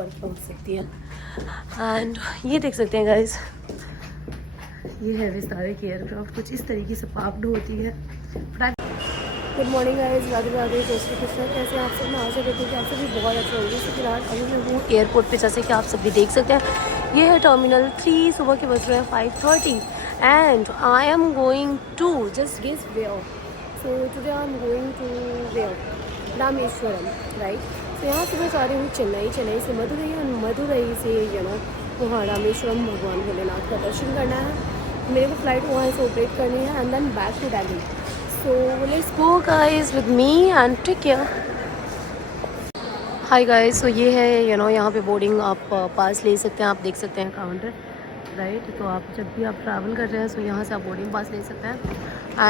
और क्या हो सकती है। एंड ये देख सकते हैं गाइस, ये है विस्तारे की एयरक्राफ्ट, कुछ इस तरीके से पार्क्ड होती है। Good morning guys, Radhe Radhe, जय श्री कृष्ण। कैसे आप सब? मैं आशा करती हूँ कि आप सभी बहुत अच्छे होंगे। तो फिलहाल अभी मैं हूँ एयरपोर्ट पे, जैसे कि आप सभी देख सकते हैं। ये है टर्मिनल 3, सुबह के बज रहे हैं 5:30 and I am going to just guess where. So today I am going to where, Rameswaram, right. तो यहाँ से मैं जा रही हूँ चेन्नई, चेन्नई से मदुरई और मदुरई से वहाँ रामेश्वरम भगवान भोलेनाथ का दर्शन करना है। मेरे को फ्लाइट वहाँ से ऑपरेट करनी है and then back to Delhi. So let's go guys with me and take care. Hi guys, so ये है यहाँ पे बोर्डिंग आप पास ले सकते हैं। आप देख सकते हैं काउंटर, राइट। तो आप जब भी आप ट्रैवल कर रहे हैं सो यहाँ से आप बोर्डिंग पास ले सकते हैं।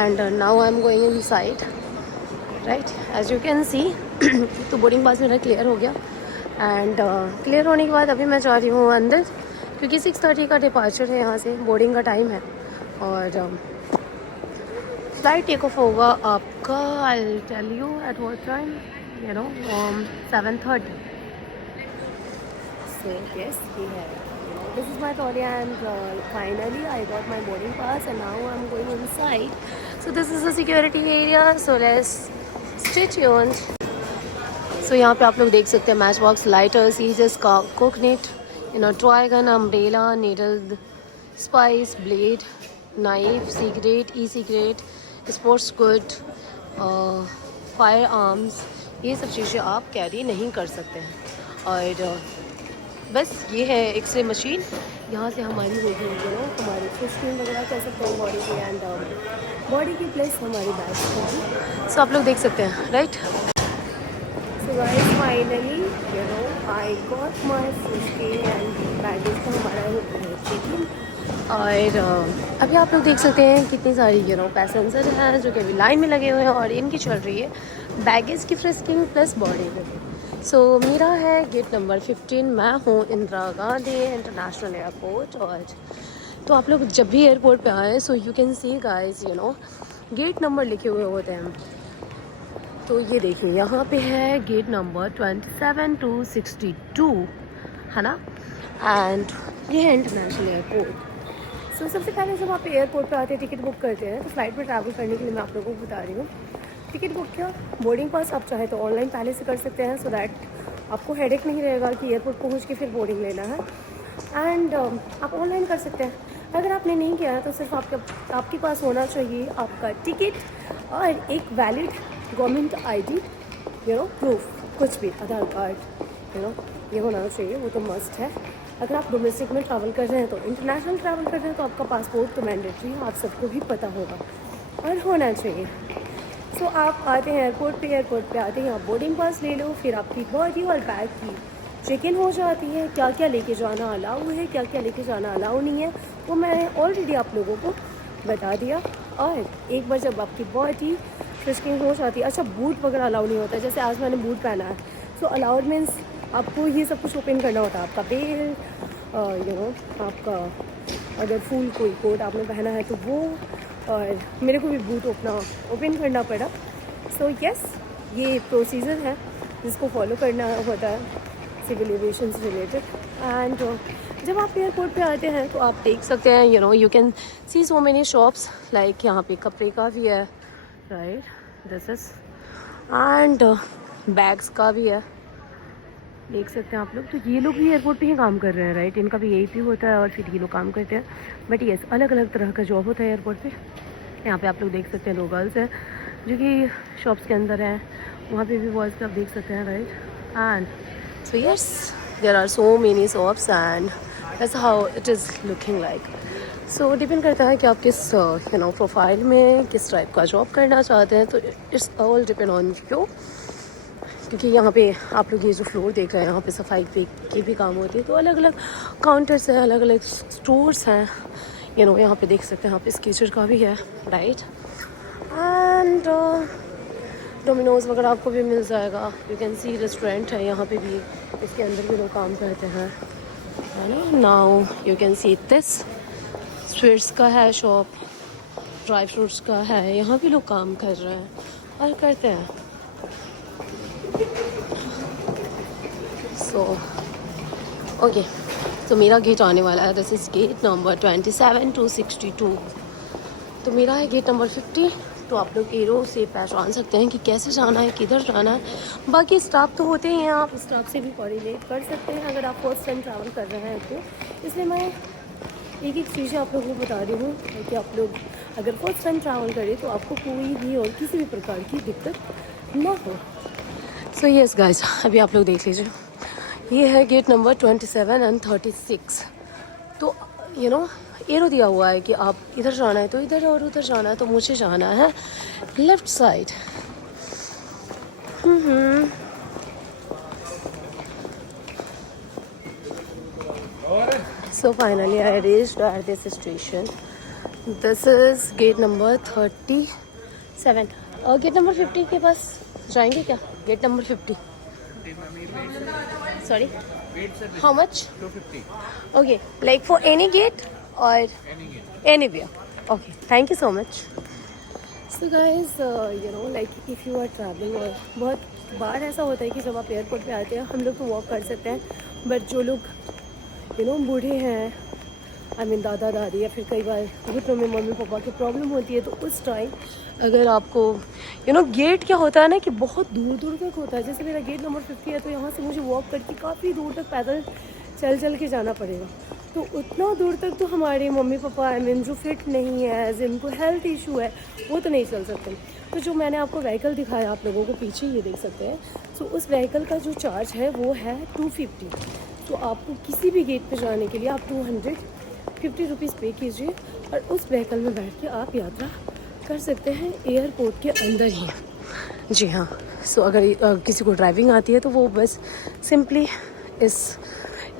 And now I am going inside, right, as you can see. तो बोर्डिंग पास मेरा क्लियर हो गया एंड क्लियर होने के बाद अभी मैं जा रही हूँ अंदर, क्योंकि 6:30 का डिपार्चर है यहाँ से, बोर्डिंग का टाइम है। और फ्लाइट टेक ऑफ होगा आपका, I will tell you at what time, 7:30। So yes, ये है, this is my trolley and finally I got my boarding pass and now I am going inside. So this is the security area, so let's stay tuned. सो यहाँ पे आप लोग देख सकते हैं मैच बॉक्स, लाइटर, सीजर्स का coconut, toy gun, umbrella, needle, spice, blade, knife, cigarette, e cigarette, sports good, fire arms, ये सब चीज़ें आप कैरी नहीं कर सकते हैं। और बस ये है एक्सरे मशीन, यहाँ से हमारी देखेंगे हमारी स्क्रीन वगैरह कह सकते हैं बॉडी की, एंड बॉडी की प्लेस हमारी बैग होगी। सो आप लोग देख सकते हैं, right. So guys finally I got my screen and baggage का हमारा चेकिंग। और अभी आप लोग देख सकते हैं कितनी सारी पैसेंजर हैं जो कि अभी लाइन में लगे हुए हैं और इनकी चल रही है बैगेज की फ्रिस्किंग प्लस बॉडी में। सो मेरा है गेट नंबर 15, मैं हूँ इंदिरा गांधी इंटरनेशनल एयरपोर्ट। और तो आप लोग जब भी एयरपोर्ट पे आए सो you can see guys get number लिखे हुए होते हैं। तो ये देखिए यहाँ पे है गेट नंबर 27 to 62, है ना। एंड ये है इंटरनेशनल एयरपोर्ट। सो सबसे पहले जब आप एयरपोर्ट पे आते हैं टिकट बुक करते हैं, तो फ्लाइट में ट्रैवल करने के लिए मैं आप लोगों को बता रही हूँ, टिकट बुक क्या, बोर्डिंग पास आप चाहे तो ऑनलाइन पहले से कर सकते हैं, सो दैट आपको हेडेक नहीं रहेगा कि एयरपोर्ट पहुँच के फिर बोर्डिंग लेना है। एंड आप ऑनलाइन कर सकते हैं। अगर आपने नहीं किया है तो सिर्फ आपके पास होना चाहिए आपका टिकट और एक वैलिड गवर्नमेंट ID प्रूफ, कुछ भी, आधार कार्ड ये होना चाहिए, वो तो मस्ट है। अगर आप डोमेस्टिक में ट्रैवल कर रहे हैं तो इंटरनेशनल ट्रैवल कर रहे हैं तो आपका पासपोर्ट तो मैंडेटरी है, आप सबको भी पता होगा और होना चाहिए। सो आप आते हैं एयरपोर्ट पे आते हैं आप बोर्डिंग पास ले लो, फिर आपकी बॉडी और बैग की चेक इन हो जाती है। क्या क्या लेके जाना अलाउ है, क्या क्या लेके जाना अलाउ नहीं है, वो मैंने ऑलरेडी आप लोगों को बता दिया। और एक बार जब आपकी बॉडी फ्रिस्किंग हो जाती है, अच्छा बूट वगैरह अलाउ नहीं होता है, जैसे आज मैंने बूट पहना है, सो अलाउड मीन्स आपको ये सब कुछ ओपन करना होता है, आपका बेल्ट, आपका अगर फुल कोई कोट आपने पहना है तो वो, और मेरे को भी बूट ओपन करना पड़ा। सो यस, ये प्रोसीजर है जिसको फॉलो करना होता है सिविल एविएशन से रिलेटेड। एंड जब आप एयरपोर्ट पे आते हैं तो आप देख सकते हैं you can C so many shops, like यहाँ पे कपड़े का भी है, right, this is, and bags का भी है, देख सकते हैं आप लोग। तो ये लोग भी एयरपोर्ट पे ही काम कर रहे हैं, राइट, इनका भी यही भी होता है और फिर ये लोग काम करते हैं। बट यस, अलग अलग तरह का जॉब होता है एयरपोर्ट पे। यहाँ पे आप लोग देख सकते हैं दो गर्ल्स हैं जो कि शॉप्स के अंदर हैं, वहाँ पे भी बॉयज़ का आप देख सकते हैं, right. And so yes, there are so many shops and that's how it is looking like. So depend करता है कि आप किस प्रोफाइल में किस टाइप का जॉब करना चाहते हैं, तो it's all depend on you. क्योंकि यहाँ पे आप लोग ये जो फ्लोर देख रहे हैं, यहाँ पे सफाई पे की भी काम होती है, तो अलग अलग काउंटर्स हैं, अलग अलग स्टोर्स हैं, यहाँ पे देख सकते हैं, यहाँ पे स्केचर का भी है, राइट। एंड डोमिनोज वगैरह आपको भी मिल जाएगा। यू कैन सी रेस्टोरेंट है यहाँ पे भी, इसके अंदर भी लोग काम करते हैं, है ना। Now you can see this sweets का है शॉप, ड्राई फ्रूट्स का है, यहाँ भी लोग काम कर रहे हैं और करते हैं। सो ओके, तो मेरा गेट आने वाला है. This is gate number 27-62. तो मेरा है गेट नंबर 50. तो आप लोग एरो से पहचान सकते हैं कि कैसे जाना है, किधर जाना है. बाकी स्टाफ तो होते ही हैं, आप स्टाफ से भी कोऑर्डिनेट कर सकते हैं अगर आप फर्स्ट टाइम ट्रैवल कर रहे हैं तो. इसलिए मैं एक एक चीज़ें आप लोगों को बता रही हूँ कि आप लोग अगर फर्स्ट टाइम ट्रैवल करें तो आपको कोई भी और किसी भी प्रकार की दिक्कत ना हो. सो यस गाइस, अभी आप लोग देख लीजिए, ये है गेट नंबर 27 and 36. तो यू नो एरो दिया हुआ है कि आप इधर जाना है तो इधर और उधर जाना है तो मुझे जाना है left side. So finally I reached at this station. This is gate number 37. और गेट नंबर 50 के पास जाएंगे क्या? Gate number 50. Sorry? How much? 250. Okay, like for any gate or anywhere. Okay, thank you so much. So guys, like if you are traveling और बहुत बार ऐसा होता है कि जब आप एयरपोर्ट पे आते हैं हम लोग तो वॉक कर सकते हैं, बट जो लोग बूढ़े हैं, आई मीन दादा दादी, या फिर कई बार घुटनों में मम्मी पापा की प्रॉब्लम होती है, तो उस टाइम अगर आपको गेट क्या होता है ना कि बहुत दूर दूर तक होता है. जैसे मेरा गेट नंबर 50 है तो यहाँ से मुझे वॉक करके काफ़ी दूर तक पैदल चल के जाना पड़ेगा. तो उतना दूर तक तो हमारे मम्मी पापा, आई मीन जो फिट नहीं है, जिनको हेल्थ इशू है, वो तो नहीं चल सकते. तो जो मैंने आपको व्हीकल दिखाया आप लोगों को पीछे, ये देख सकते हैं. सो उस व्हीकल का जो चार्ज है वो है 250. तो आपको किसी भी गेट पे जाने के लिए आप 250 रुपीज़ पे कीजिए और उस व्हीकल में बैठ के आप यात्रा कर सकते हैं एयरपोर्ट के अंदर ही. जी हाँ. सो अगर किसी को ड्राइविंग आती है तो वो बस सिंपली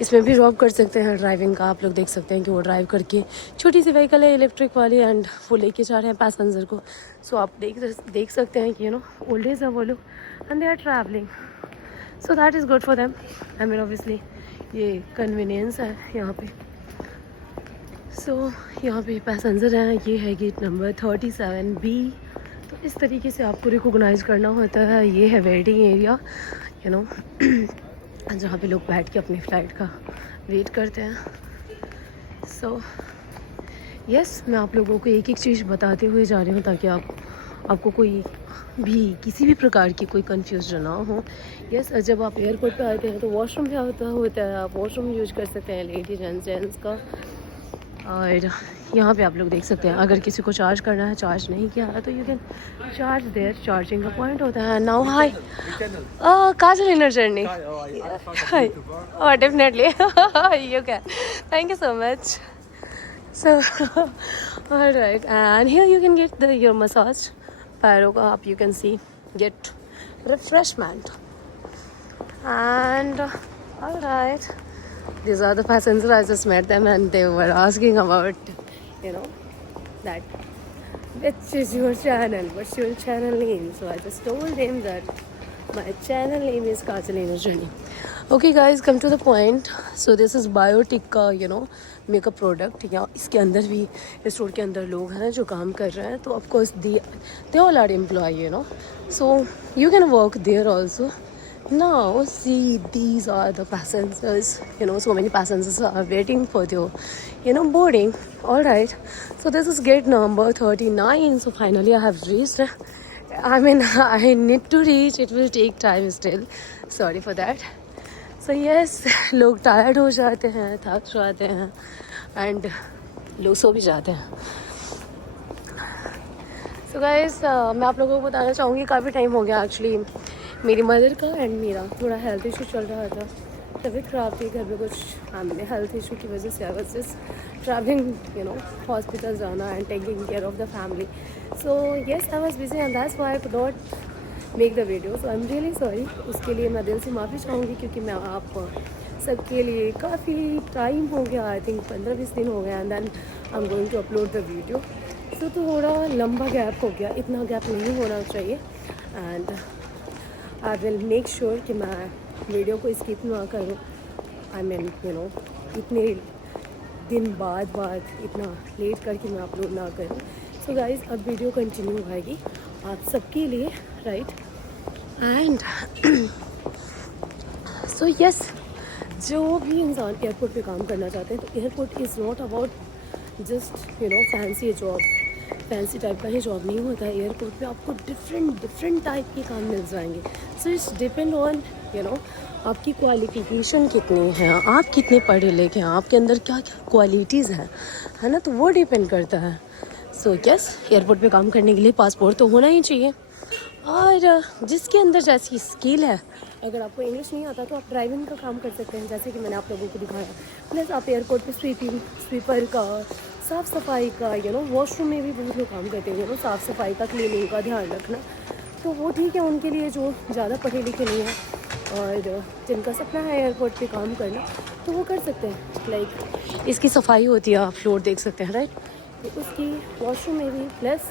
इसमें भी ड्रॉप कर सकते हैं. ड्राइविंग का आप लोग देख सकते हैं कि वो ड्राइव करके, छोटी सी व्हीकल है इलेक्ट्रिक वाली, एंड वो लेके जा रहे हैं पैसेंजर को. सो आप देख सकते हैं कि ओल्ड एज है वो लोग and they are travelling. So that is good for them. I mean obviously ये कन्वीनियंस है यहाँ पे. सो यहाँ पे पैसेंजर हैं. ये है गेट नंबर 37B. तो इस तरीके से आपको रिकोगनाइज़ करना होता है. ये है वेटिंग एरिया, जहाँ पे लोग बैठ के अपनी फ़्लाइट का वेट करते हैं. सो यस, मैं आप लोगों को एक एक चीज़ बताते हुए जा रही हूँ ताकि आपको कोई भी किसी भी प्रकार की कोई कन्फ्यूजन ना हो. यस, जब आप एयरपोर्ट पे आते हैं तो वॉशरूम भी होता है. आप वॉशरूम यूज कर सकते हैं लेडीज एंड जेंट्स का. और यहाँ पे आप लोग देख सकते हैं अगर किसी को चार्ज करना है, चार्ज नहीं किया है तो you can charge there. Charging का पॉइंट होता है. Now hi Kajal inner journey. Oh, definitely. You can. Thank you so much. So, all right. And here you can get your massage. पैरों का आप you can see get refreshment. And all right. These are the passengers. I just met them and they were asking about, that which is your channel? What's your channel name? So I just told them that my channel name is Kajal Inner Journey. Okay guys, come to the point. So this is Biotic का makeup product. या इसके अंदर भी, इस store के अंदर लोग हैं जो काम कर रहे हैं. तो of course they all are employee, so you can work there also. Now see, these are the passengers. So many passengers are waiting for their boarding. All right, so this is gate number 39. So finally I have reached. I mean, I need to reach. It will take time still. Sorry for that. So yes, लोग tired हो जाते हैं, थक जाते हैं, and लोग सो भी जाते हैं. So guys, मैं आप लोगों को बताना चाहूँगी, काफ़ी टाइम हो गया एक्चुअली मेरी मदर का एंड मेरा थोड़ा हेल्थ इशू चल रहा था. तबीयत ख़राब थी, घर में कुछ हमने हेल्थ इशू की वजह से I was just travelling hospital जाना and taking care of the family. So yes, I was busy and that's why I could not make the video. So I am really sorry. उसके लिए मैं दिल से माफ़ी चाहूँगी क्योंकि मैं आप सबके लिए काफ़ी टाइम हो गया, आई थिंक 15-20 दिन हो गया, and then I am going to upload the video. सो थोड़ा लंबा गैप हो गया. इतना गैप नहीं होना चाहिए and I will make sure कि मैं वीडियो को स्किप ना करूँ. आई मीन इतने दिन बाद इतना लेट करके मैं अपलोड ना करूँ. सो गाइज़, अब वीडियो कंटिन्यू आएगी आप सबके लिए, राइट. एंड सो यस, जो भी इंसान एयरपोर्ट पे काम करना चाहते हैं, तो airport is not about just fancy job, fancy type का ही जॉब नहीं होता है। एयरपोर्ट पे आपको डिफरेंट टाइप के काम मिल जाएंगे। सो इट्स डिपेंड ऑन आपकी क्वालिफिकेशन कितनी है, आप कितने पढ़े लिखे हैं, आपके अंदर क्या क्या क्वालिटीज़ हैं, है ना, तो वो डिपेंड करता है। सो यस, एयरपोर्ट पे काम करने के लिए पासपोर्ट तो होना ही चाहिए। और जिसके अंदर जैसी स्किल है, अगर आपको इंग्लिश नहीं आता तो आप ड्राइविंग का काम कर सकते हैं, जैसे कि मैंने आप लोगों को दिखाया। प्लस आप एयरपोर्ट पे स्वीपर का, साफ़ सफाई का, वॉशरूम में भी बहुत लोग काम करते हैं, साफ़ सफाई का, क्लीनिंग का ध्यान रखना। तो वो ठीक है उनके लिए जो ज़्यादा पढ़े लिखे नहीं हैं और जिनका सपना है एयरपोर्ट पे काम करना, तो वो कर सकते हैं। लाइक इसकी सफाई होती है, आप फ्लोर देख सकते हैं, राइट। तो उसकी वॉशरूम में भी, प्लस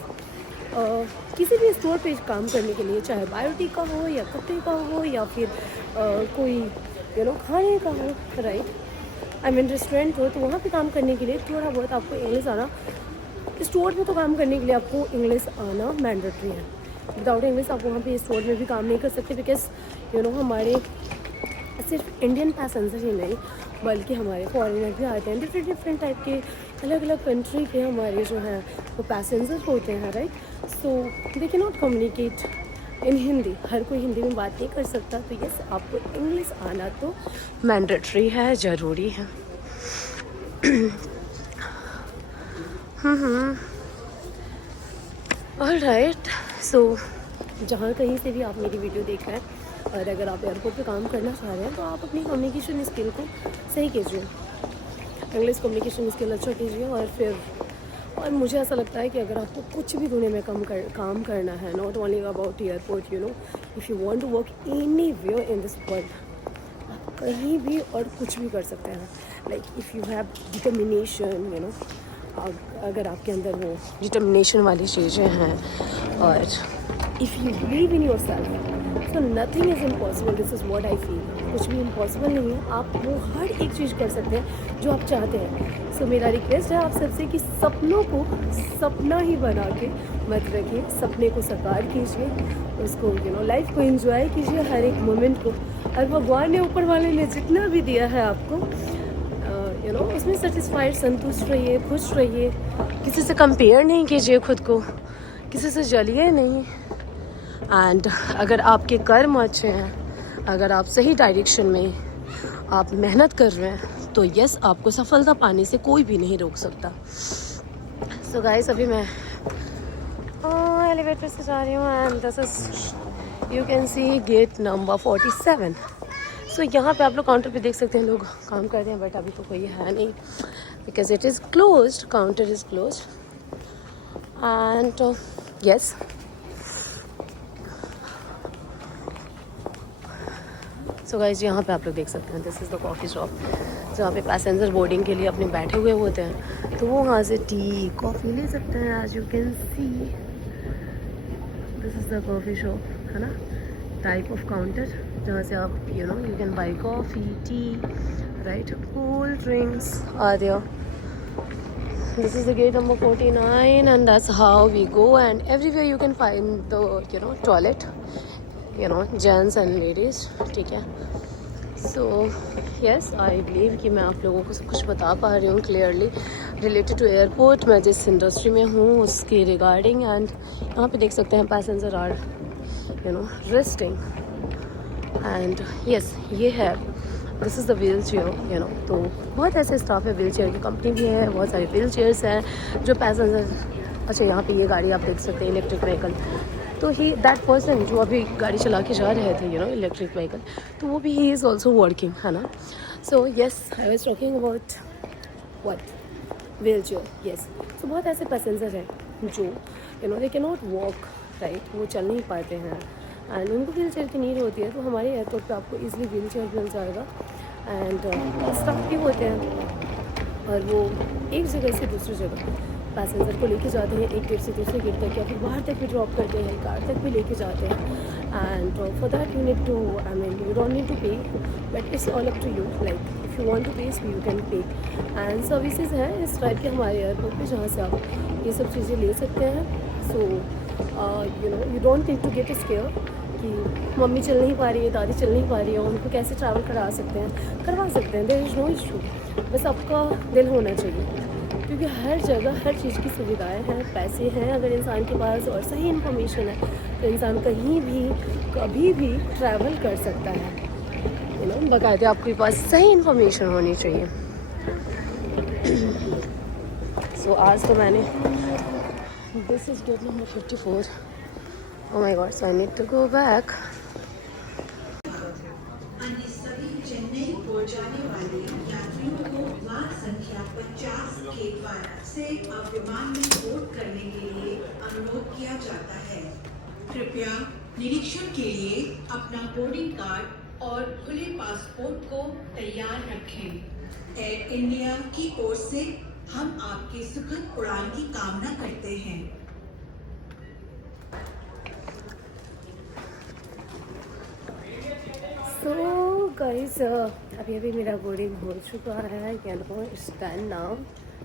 किसी भी स्टोर पे काम करने के लिए, चाहे बायोटिक का हो या कपड़े का हो या फिर कोई खाने का हो, राइट, आई मीन रेस्टोरेंट हो, तो वहाँ पे काम करने के लिए थोड़ा बहुत आपको इंग्लिश आना, स्टोर में तो काम करने के लिए आपको इंग्लिश आना मैंडेटरी है। विदाउट इंग्लिश आप वहाँ पे स्टोर में भी काम नहीं कर सकते, बिकॉज हमारे सिर्फ इंडियन पैसेंजर ही नहीं बल्कि हमारे फॉरेनर भी आते हैं, डिफरेंट टाइप के, अलग अलग कंट्री के हमारे जो हैं वो पैसेंजर होते हैं, right. So they can not communicate in Hindi, हर कोई हिंदी में बात नहीं कर सकता, तो यस, आपको इंग्लिश आना तो मैंडेटरी है, ज़रूरी है। ऑलराइट, सो जहाँ कहीं से भी आप मेरी वीडियो देख रहे हैं और अगर आप एयरपोर्ट पे काम करना चाह रहे हैं, तो आप अपनी कम्युनिकेशन स्किल को सही कीजिए, इंग्लिश कम्युनिकेशन स्किल अच्छा कीजिए। और मुझे ऐसा लगता है कि अगर आपको कुछ भी दुनिया में काम करना है, not only about airport, if you want to work anywhere in this world, आप कहीं भी और कुछ भी कर सकते हैं। Like if you have determination, अगर आपके अंदर वो डिटर्मिनेशन वाली चीज़ें हैं, और if you believe in yourself, so nothing is impossible. This is what I feel. कुछ भी इम्पॉसिबल नहीं है, आप वो हर एक चीज़ कर सकते हैं जो आप चाहते हैं। सो मेरा रिक्वेस्ट है आप सबसे कि सपनों को सपना ही बना के मत रखिए, सपने को साकार कीजिए, उसको लाइफ को एंजॉय कीजिए, हर एक मोमेंट को। और भगवान ने, ऊपर वाले ने जितना भी दिया है आपको, उसमें सेटिस्फाइड, संतुष्ट रहिए, खुश रहिए, किसी से कंपेयर नहीं कीजिए खुद को, किसी से जलिए नहीं। एंड अगर आपके कर्म अच्छे हैं, अगर आप सही डायरेक्शन में आप मेहनत कर रहे हैं, तो यस, आपको सफलता पाने से कोई भी नहीं रोक सकता। सो गाइस, अभी मैं एलिवेटर से जा रही हूँ and this is, you can see gate number 47। So यहाँ पे आप लोग काउंटर पे देख सकते हैं, लोग काम कर रहे हैं, बट अभी तो कोई है नहीं, because it is closed, counter is closed. And yes, so guys, यहाँ पे आप लोग देख सकते हैं, this is the coffee shop, जहाँ पे पैसेंजर बोर्डिंग के लिए अपने बैठे हुए होते हैं, तो वो वहाँ से टी कॉफ़ी ले सकते हैं। As you can see, this is the coffee shop, है ना, टाइप ऑफ काउंटर, जहाँ से आप you can buy coffee, tea, right, cool drinks are there. This is the gate number 49 and that's how we go, and everywhere you can find the toilet, gents and ladies, ठीक है। So yes, I believe कि मैं आप लोगों को सब कुछ बता पा रही हूँ क्लियरली रिलेटेड टू एयरपोर्ट, मैं जिस इंडस्ट्री में हूँ उसके रिगार्डिंग। एंड यहाँ पे देख सकते हैं passenger are resting, and yes, ये है, this is the wheel chair, तो बहुत ऐसे स्टाफ है, व्हील चेयर की कंपनी भी है, बहुत सारे व्हील चेयर्स हैं जो पैसेंजर। अच्छा, यहाँ पे ये गाड़ी आप देख सकते हैं, इलेक्ट्रिक व्हीकल, तो ही दैट पर्सन जो अभी गाड़ी चला के जा रहे थे, इलेक्ट्रिक व्हीकल, तो वो भी ही इज़ ऑल्सो वर्किंग, है ना। So yes, I was talking about what, wheel chair, yes. तो बहुत ऐसे पैसेंजर हैं जो दे कैन नॉट वॉक, राइट, वो चल नहीं पाते हैं एंड उनको व्हील चेयर की नीड होती है। तो हमारे एयरपोर्ट पे आपको इजीली व्हील चेयर मिल जाएगा। एंड स्टाफ भी होते हैं और वो एक जगह से दूसरी जगह पैसेंजर को लेके जाते हैं, एक गेट से दूसरे गेट तक, या फिर बाहर तक भी ड्रॉप करते हैं, कार तक भी लेके जाते हैं। And for that you need to, I mean you don't need to pay, but it's all up to you, like if you want to pay so you can pay. And services हैं इस type के हमारे airport पे, जहाँ से आप ये सब चीज़ें ले सकते हैं। सो you don't need to get scared, कि मम्मी चल नहीं पा रही है, दादी चल नहीं पा रही है, उनको कैसे ट्रैवल करवा सकते हैं, करवा सकते हैं, देयर इज़ नो इशू। बस आपका दिल होना चाहिए, क्योंकि हर जगह हर चीज़ की सुविधाएं हैं, पैसे हैं अगर इंसान के पास और सही इन्फॉर्मेशन है तो इंसान कहीं भी कभी भी ट्रैवल कर सकता है। बाकायदे आपके पास सही इन्फॉर्मेशन होनी चाहिए। सो आज तो मैंने this is gate number 54। Oh my god, so I need to go back. अन्य सभी चेन्नई को जाने वाले यात्रियों को विमान संख्या 50 के द्वारा से अब विमान में बोर्ड करने के लिए अनुरोध किया जाता है। कृपया निरीक्षण के लिए अपना बोर्डिंग कार्ड और खुले पासपोर्ट को तैयार रखें। एयर इंडिया की ओर से हम आपके सुखद उड़ान की कामना करते हैं। सो गाइस, अभी मेरा बोर्डिंग हो चुका है, it's done now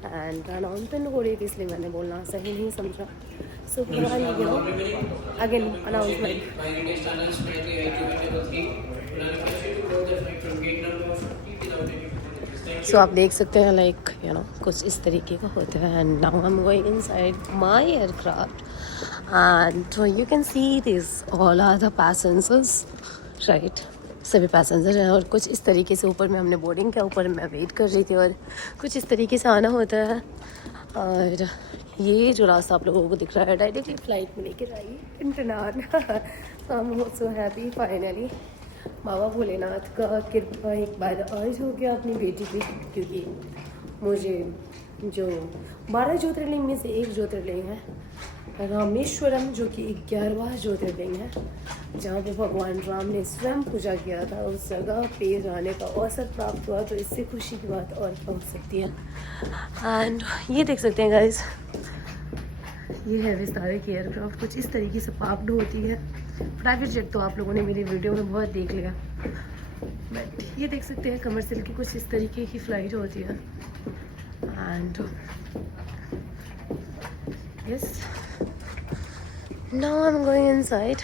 and announcement हो रही थी इसलिए मैंने बोलना सही नहीं समझा। So again announcement. सो आप देख सकते हैं लाइक कुछ इस तरीके का होता है। And now I am going inside my aircraft and you can see this all are the passengers, right. सभी पैसेंजर हैं और कुछ इस तरीके से ऊपर में हमने बोर्डिंग के ऊपर मैं वेट कर रही थी और कुछ इस तरीके से आना होता है। और ये जो रास्ता आप लोगों को दिख रहा है डायरेक्टली फ़्लाइट में लेकर आई इंटरनान। So I am so happy finally. बाबा भोलेनाथ का कृपा एक बार अर्ज हो गया अपनी बेटी पे, क्योंकि मुझे जो 12 ज्योतिर्लिंग में से एक ज्योतिर्लिंग है रामेश्वरम, जो कि 11वां ज्योतिर्लिंग है, जहाँ पे भगवान राम ने स्वयं पूजा किया था, उस जगह पे जाने का अवसर प्राप्त हुआ। तो इससे खुशी की बात और क्या हो सकती है। एंड ये देख सकते हैं गाइस, ये है विस्तारे की एयरक्राफ्ट, कुछ इस तरीके से पार्क्ड होती है। प्राइवेट जेट तो आप लोगों ने मेरी वीडियो में बहुत देख लिया, बट ये देख सकते हैं कमर्शियल की कुछ इस तरीके की फ़्लाइट होती है। And yes, now I am going inside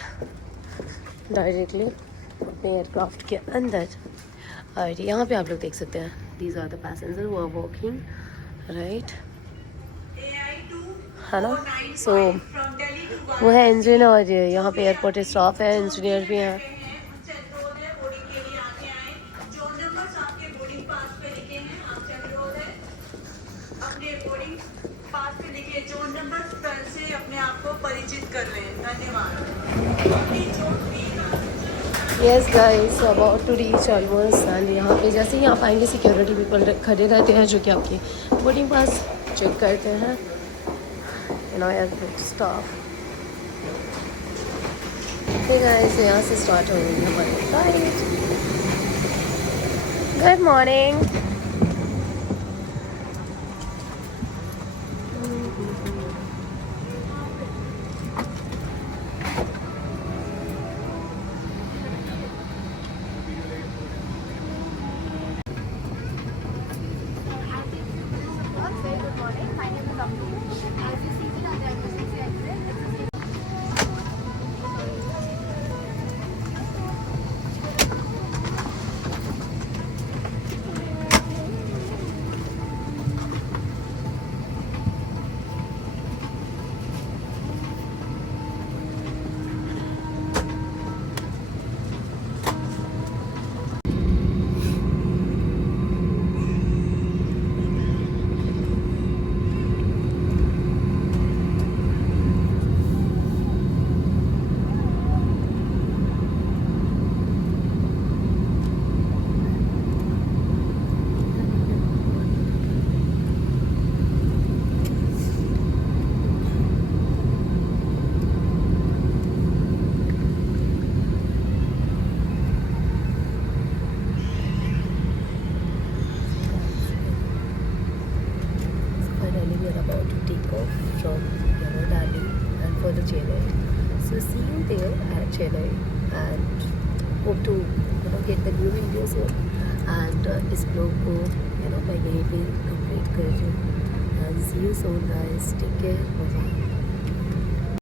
directly अपने एयरक्राफ्ट के अंदर। और यहाँ पे आप लोग देख सकते हैं these are the passenger who are walking, right, है ना। सो वो है इंजन और यहाँ पे एयरपोर्ट स्टाफ है, इंजीनियर भी हैं। Yes guys, about to reach almost. And यहाँ पे जैसे ही आप आएंगे सिक्योरिटी पीपल खड़े रहते हैं जो कि आपकी बोर्डिंग पास चेक करते हैं, एयरपोर्ट स्टाफ। गाइस, यहाँ से स्टार्ट हो गई हमारी flight. Good morning. So see you there at Chennai and hope to get the new video soon. And इस ब्लॉग को मैं यहीं पे कंप्लीट कर रही हूँ। And see you soon guys. Take care. Bye.